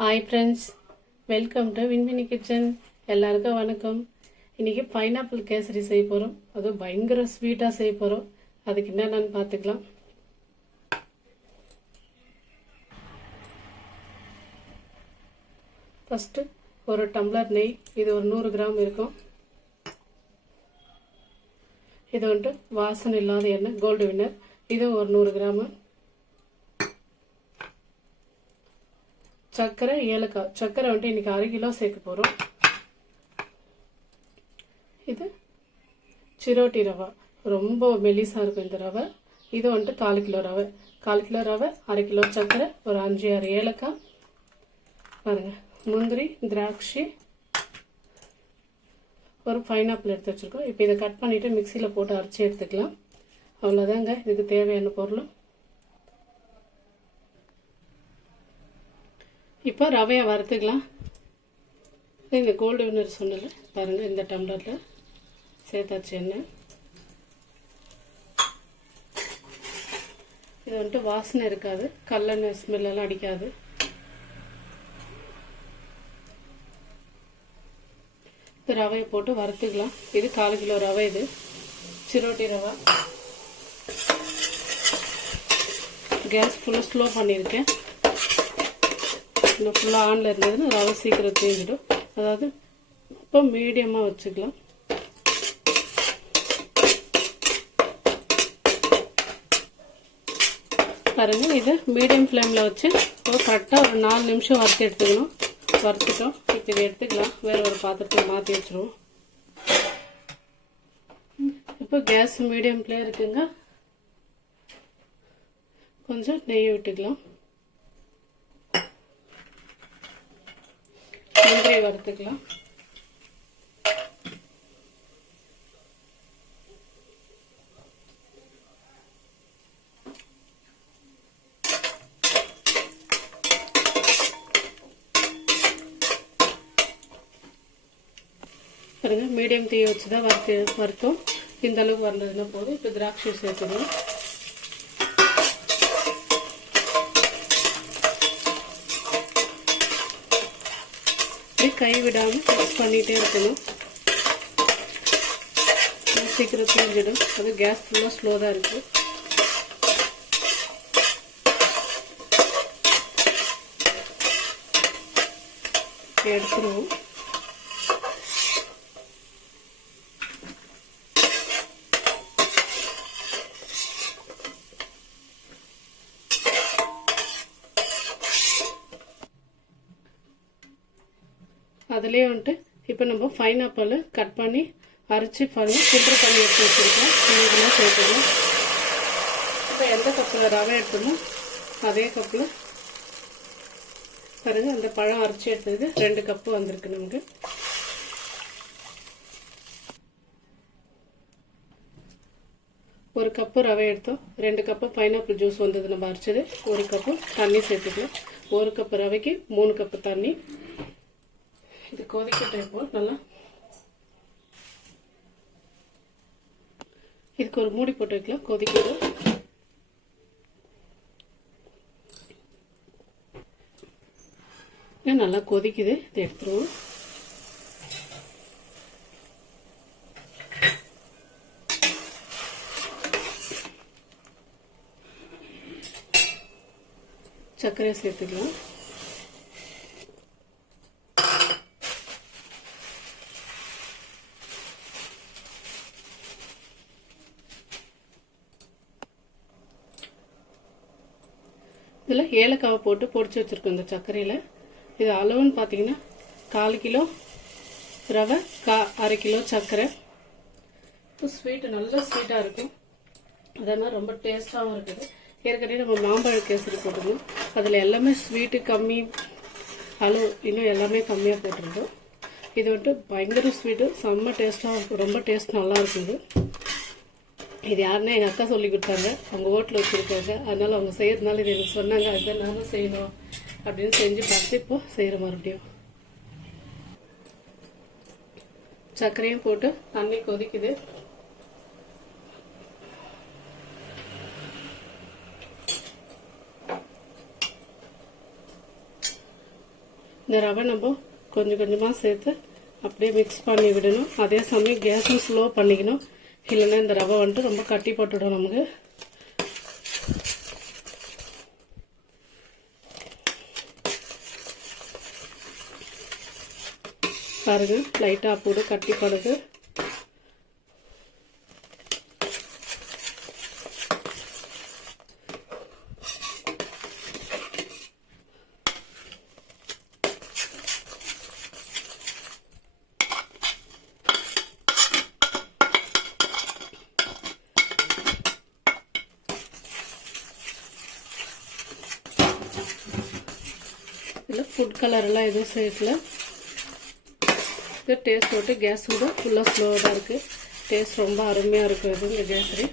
Hi friends, welcome to வின்வினி kitchen. எல்லாருக்கும் வணக்கம். இன்றைக்கி பைனாப்பிள் கேசரி செய்ய போகிறோம். அதுவும் பயங்கர ஸ்வீட்டாக செய்ய போகிறோம். அதுக்கு என்னென்னு பார்த்துக்கலாம். ஃபஸ்ட்டு ஒரு டம்ளர் நெய், இது ஒரு 100 கிராம் இருக்கும். இது வந்துட்டு வாசனை இல்லாத எண்ணெய் கோல்டு வின்னர், இது ஒரு 100 கிராமு. சர்க்கரை, ஏலக்காய். சர்க்கரை வந்துட்டு இன்றைக்கி 1/2 கிலோ சேர்க்க போகிறோம். இது சிரோட்டி ரவை, ரொம்ப மெலிசாக இருக்கும் இந்த ரவை. இது வந்துட்டு 1/4 கிலோ ரவை. 1/4 கிலோ ரவை, 1/2 கிலோ சர்க்கரை, ஒரு 5-6 ஏலக்காய். பாருங்கள், முந்திரி, திராட்சை, ஒரு பைனாப்பிள் எடுத்து வச்சுருக்கோம். இப்போ இதை கட் பண்ணிவிட்டு மிக்சியில் போட்டு அரைச்சி எடுத்துக்கலாம். அவ்வளோதாங்க இதுக்கு தேவையான பொருள். இப்போ ரவையை வறுத்துக்கலாம். இந்த கோல்டு வின்னர் சொன்னல பாருங்கள், இந்த டம்ளரில் சேர்த்தாச்சு எண்ணெய். இது வந்துட்டு வாசனை இருக்காது, கல்லெண்ணெய் ஸ்மெல்லாம் அடிக்காது. இப்போ ரவையை போட்டு வறுத்துக்கலாம். இது 1/4 கிலோ ரவை, இது சிரோட்டி ரவை. கேஸ் ஃபுல்லாக ஸ்லோ பண்ணியிருக்கேன். இன்னும் ஃபுல்லாக ஆனில் இருந்ததுன்னா ரவை சீக்கிரம் தீஞ்சிடும். அதாவது இப்போ மீடியமாக வச்சுக்கலாம். பாருங்கள், இது மீடியம் ஃப்ளேமில் வச்சு கரெக்டாக ஒரு 4 நிமிஷம் வறுத்து எடுத்துக்கணும். வறுத்துட்டோம். இப்போ இதை எடுத்துக்கலாம். வேறு ஒரு பாத்திரத்தை மாற்றி வச்சுருவோம். இப்போ கேஸ் மீடியம்லேயே இருக்குங்க. கொஞ்சம் நெய் விட்டுக்கலாம். முந்திரி வறுத்துக்கலாம். பாருங்க, மீடியம் தீ வச்சு தான் வறுத்தோம். இந்த அளவுக்கு வந்ததுன்னா போதும். இப்போ திராட்சை சேர்த்துக்கலாம். கை விடாமல் மிக்ஸ் பண்ணிகிட்டே இருக்கணும். சீக்கிரம் தீஞ்சிடும். அது கேஸ் ஃபுல்லாக ஸ்லோ தான் இருக்குது. எடுத்துருவோம். அதுலேயே வந்துட்டு இப்போ நம்ம பைனாப்பிள் கட் பண்ணி அரைச்சி ஃபில்டர் பண்ணி எடுத்து வச்சுருக்கோம். இதெல்லாம் சேர்த்துக்கலாம். இப்போ எந்த கப்பில் ரவை எடுத்துமோ அதே கப்பில் பாருங்கள், அந்த பழம் அரைச்சி எடுத்தது 2 கப்பு வந்திருக்கு நமக்கு. ஒரு கப்பு ரவை எடுத்தோம். 2 கப்பு பைனாப்பிள் ஜூஸ் வந்தது நம்ம அரைச்சது. 1 கப்பு தண்ணி சேர்த்துக்கலாம். 1 கப்பு ரவைக்கு 3 கப்பு தண்ணி. இது கொதிக்கட்டும். இப்போ நல்லா இதுக்கு ஒரு மூடி போட்டு வைக்கலாம். கொதிக்கணும். நல்லா கொதிக்குது. இதை எடுத்துருவோம். சர்க்கரை சேர்த்துக்கலாம். இதில் ஏலக்காவை போட்டு பொடிச்சு வச்சுருக்கோம் இந்த சர்க்கரையில். இது அளவுன்னு பார்த்தீங்கன்னா 1/4 கிலோ ரவை, 1/2 கிலோ சர்க்கரை. இப்போ ஸ்வீட்டு நல்ல ஸ்வீட்டாக இருக்கும். அதே மாதிரி ரொம்ப டேஸ்ட்டாகவும் இருக்குது. ஏற்கனவே நம்ம மாம்பழ கேசரி போட்டிருந்தோம். அதில் எல்லாமே ஸ்வீட்டு கம்மி, அளவு இன்னும் எல்லாமே கம்மியாக போட்டிருந்தோம். இது வந்துட்டு பயங்கர ஸ்வீட்டு, செம்ம டேஸ்ட்டாக இருக்கும். ரொம்ப டேஸ்ட் நல்லா இருக்குது. இது யாருன்னா எங்கள் அக்கா சொல்லி கொடுத்தாங்க. அவங்க ஹோட்டல் வச்சுருக்காங்க. அதனால் அவங்க செய்கிறதுனால இது எனக்கு சொன்னாங்க. அதுதான் நானும் செய்யணும் அப்படின்னு செஞ்சு பார்த்து இப்போது செய்கிற மறுபடியும். சர்க்கரையும் போட்டு தண்ணி கொதிக்குது. இந்த ரவை நம்ம கொஞ்சம் கொஞ்சமாக சேர்த்து அப்படியே மிக்ஸ் பண்ணி விடணும். அதே சமயம் கேஸும் ஸ்லோ பண்ணிக்கணும், இல்லைன்னா இந்த ரவை வந்துட்டு ரொம்ப கட்டி போட்டுடும் நமக்கு. பாருங்க லைட்டாக அப்போது கட்டி படுது. இதில் ஃபுட் கலரெல்லாம் எதுவும் சேர்க்கல. இது டேஸ்ட் விட்டு கேஸ் கூட ஃபுல்லாக ஸ்லோவாக தான் இருக்குது. டேஸ்ட் ரொம்ப அருமையாக இருக்கும். இது இந்த கேசரி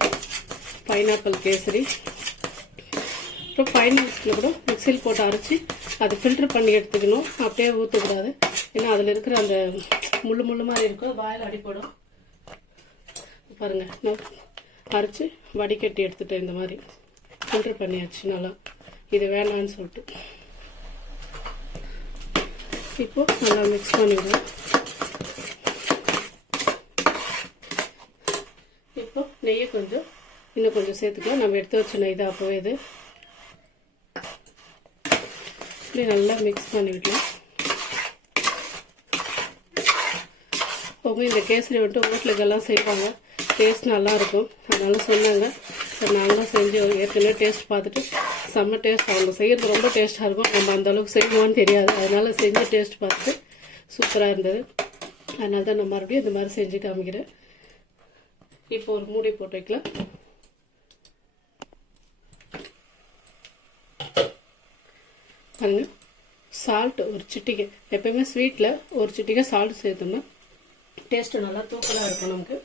பைனாப்பிள் கேசரி. அப்புறம் பைனாப்பிள் கூட மிக்சியில் போட்டு அரைச்சி அது ஃபில்ட்ரு பண்ணி எடுத்துக்கணும், அப்படியே ஊற்றக்கூடாது. ஏன்னா அதில் இருக்கிற அந்த முள்ளு மாதிரி இருக்கும், வாயில் அடிப்படும். பாருங்கள் நான் அரைச்சி வடிகட்டி எடுத்துட்டேன். இந்த மாதிரி ஃபில்ட்ரு பண்ணியாச்சு நல்லா. இது வேணான்னு சொல்லிட்டு இப்போது நல்லா மிக்ஸ் பண்ணிவிடுவோம். இப்போ நெய்யை இன்னும் கொஞ்சம் சேர்த்துக்கலாம். நம்ம எடுத்து வச்ச நெய் தான் அப்போவே. இது இப்படி நல்லா மிக்ஸ் பண்ணிவிடலாம். இந்த கேசரி வந்துட்டு ஹோட்டலுக்கெல்லாம் செய்வாங்க, டேஸ்ட் நல்லாயிருக்கும். அதனால சொன்னாங்க, நாங்களும் செஞ்சு ஏற்கனவே டேஸ்ட் பார்த்துட்டு செம்ம டேஸ்ட். அவங்க செய்கிறது ரொம்ப டேஸ்ட்டாக இருக்கும், நம்ம அந்தளவுக்கு செய்வோன்னு தெரியாது. அதனால செஞ்சு டேஸ்ட் பார்த்துட்டு சூப்பராக இருந்தது. அதனால தான் நான் மறுபடியும் இந்த மாதிரி செஞ்சு காமிக்கிறேன். இப்போ ஒரு மூடி போட்டு வைக்கலாம். பாருங்க சால்ட் ஒரு சிட்டிகை, எப்பயுமே ஸ்வீட்டில் ஒரு சிட்டிகை சால்ட் சேர்த்தோம்னா டேஸ்ட்டு நல்லா தூக்கலாக இருக்கும் நமக்கு.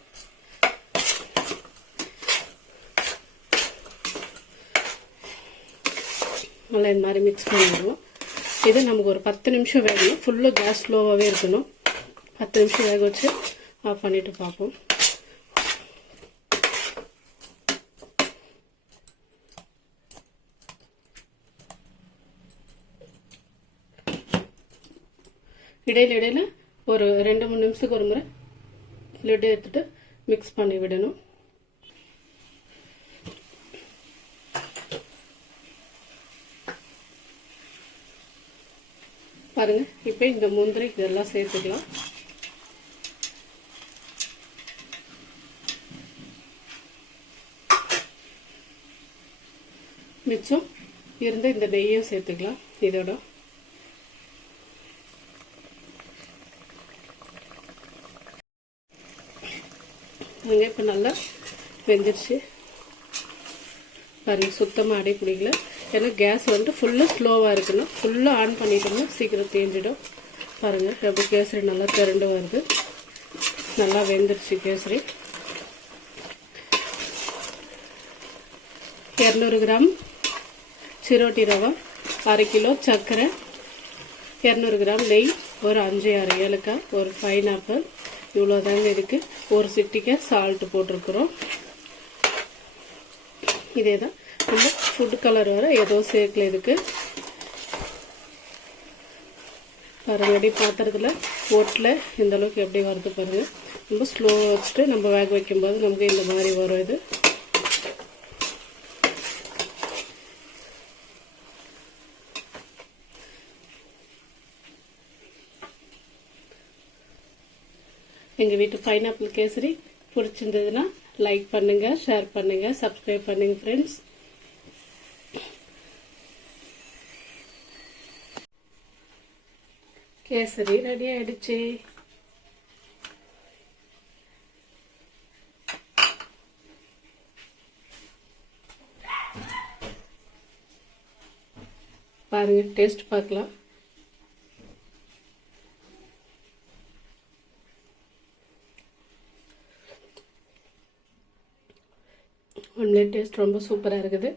நல்லா இந்த மாதிரி மிக்ஸ் பண்ணிடுவோம். இது நமக்கு ஒரு 10 நிமிஷம் வேகணும். ஃபுல்லாக கேஸ் ஸ்லோவாகவே இருக்கணும். 10 நிமிஷம் வேக வச்சு ஆஃப் பண்ணிவிட்டு பார்ப்போம். இடையில ஒரு 2-3 நிமிஷத்துக்கு ஒரு முறை லிட் எடுத்துட்டு மிக்ஸ் பண்ணி விடணும். பாருங்க இப்போ இந்த முந்திரி இதெல்லாம் சேர்த்துக்கலாம். மிச்சம் இருந்த இந்த நெய்யும் சேர்த்துக்கலாம் இதோட. இப்போ நல்லா வெந்துருச்சு பாருங்க. சுத்தமாக அடை பிடிக்கல, ஏன்னா கேஸ் வந்துட்டு ஃபுல்லாக ஸ்லோவாக இருக்கணும். ஃபுல்லாக ஆன் பண்ணிட்டோம்னா சீக்கிரம் தேஞ்சிடும். பாருங்கள் எப்படி கேசரி நல்லா திரண்டு வருது. நல்லா வெந்துருச்சு கேசரி. 200 கிராம் சிரோட்டி ரவை, 1/2 கிலோ சர்க்கரை, 200 கிராம் நெய், ஒரு 5-6 ஏலக்காய், ஒரு பைனாப்பிள், இவ்வளோதாங்க இருக்குது. ஒரு சிட்டிக்கை சால்ட்டு போட்டிருக்கிறோம். இதே தான் நம்ம ஃபுட் கலர் வர ஏதோ சேர்க்கல இதுக்கு. பாருங்க பாத்திரத்தில் ஓட்டில் இந்த அளவுக்கு எப்படி வருது பாருங்கள். ரொம்ப ஸ்லோவாக வச்சுட்டு நம்ம வேக வைக்கும்போது நமக்கு இந்த மாதிரி வரும். இது எங்கள் வீட்டு பைனாப்பிள் கேசரி பிடிச்சிருந்ததுன்னா லைக் பண்ணுங்க, ஷேர் பண்ணுங்க, சப்ஸ்கிரைப் பண்ணுங்க ஃப்ரெண்ட்ஸ். கேசரி ரெடி ஆயிடுச்சு. பாருங்க டேஸ்ட் பார்க்கலாம். உண்மையிலே டேஸ்ட் ரொம்ப சூப்பராக இருக்குது.